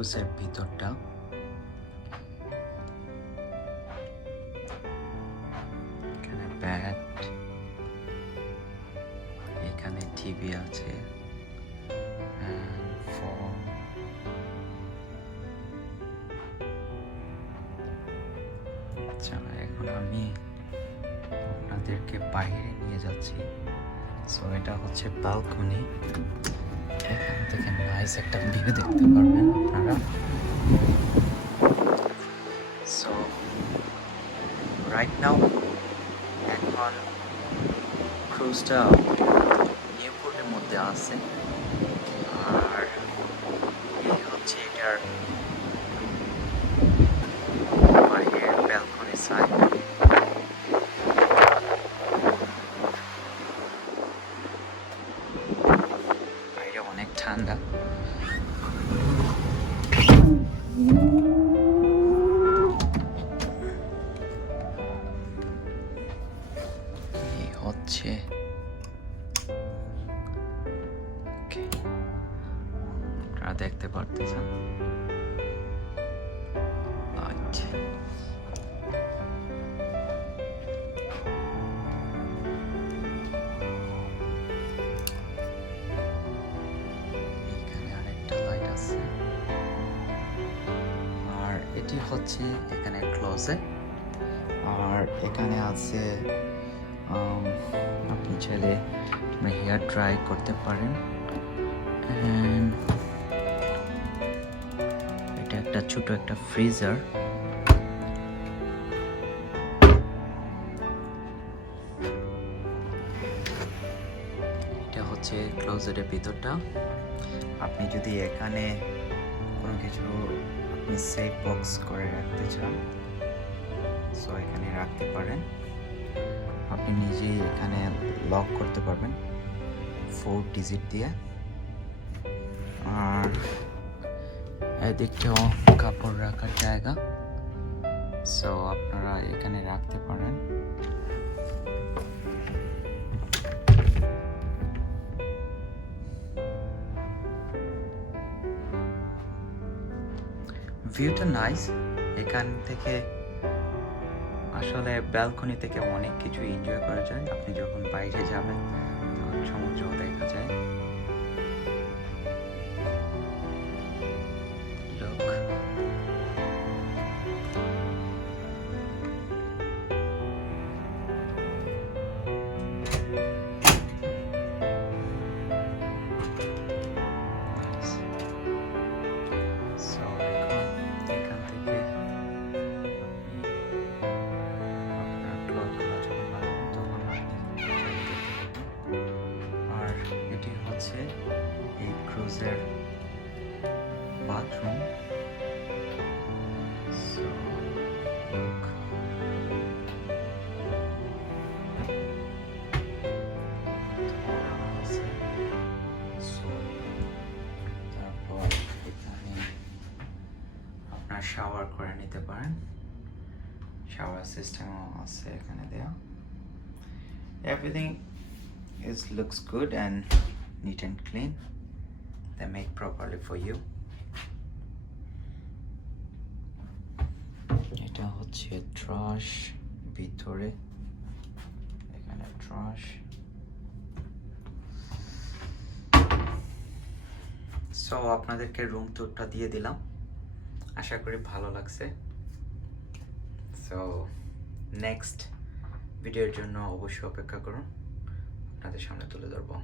ক্রুজের ভিতরটা। এখানে ব্যাট, এখানে টিভি আছে, ফোন। আচ্ছা, এখন আমি আপনাদেরকে বাইরে নিয়ে যাচ্ছি। সো এটা হচ্ছে ব্যালকনি। এখান থেকে নাইস একটা ভিউ দেখতে পারবেন আপনারা। সো রাইট নাও এখন ক্রুজটা নিউপোর্টের মধ্যে আছে, আর এই হচ্ছে এটার বাইরের ব্যালকনি সাইড। বাইরে অনেক ঠান্ডা। এই হচ্ছে আপনারা দেখতে পারতেছেন লাইট। এখানে আরেকটা লাইট আছে, আর এটি হচ্ছে এখানে ক্লোজেট। আর এখানে আছে আপনি চাইলে হেয়ার ড্রাই করতে পারেন। এটা একটা ছোট একটা ফ্রিজার। এটা হচ্ছে ক্লোজেটের ভিতরটা। আপনি যদি এখানে কোনো কিছু আপনি সেফ বক্স করে রাখতে চান, সো এখানে রাখতে পারেন। আপনি নিজেই এখানে লক করতে পারবেন 4 ডিজিট দিয়ে। আর এদিকটাও কাপড় রাখার জায়গা, সো আপনারা এখানে রাখতে পারেন। ভিউটা নাইস। এখান থেকে আসলে ব্যালকনি থেকে অনেক কিছু এনজয় করা যায়। আপনি যখন বাইরে যাবেন তখন সমুদ্র দেখা যায়। এই ক্রুজের বাথরুম। সো লুক, তারপর এখানে আপনার শাওয়ার করে নিতে পারেন। শাওয়ার সিস্টেমও আছে এখানে দেওয়া। Everything looks good and neat and clean. They make properly for you. এটা হচ্ছে ট্রাশ ভিতরে, এখানে ট্রাশ। সো আপনাদেরকে রুম ট্যুরটা দিয়ে দিলাম, আশা করি ভালো লাগছে। সো নেক্সট ভিডিওর জন্য অবশ্যই অপেক্ষা করুন, আপনাদের সামনে তুলে ধরবো।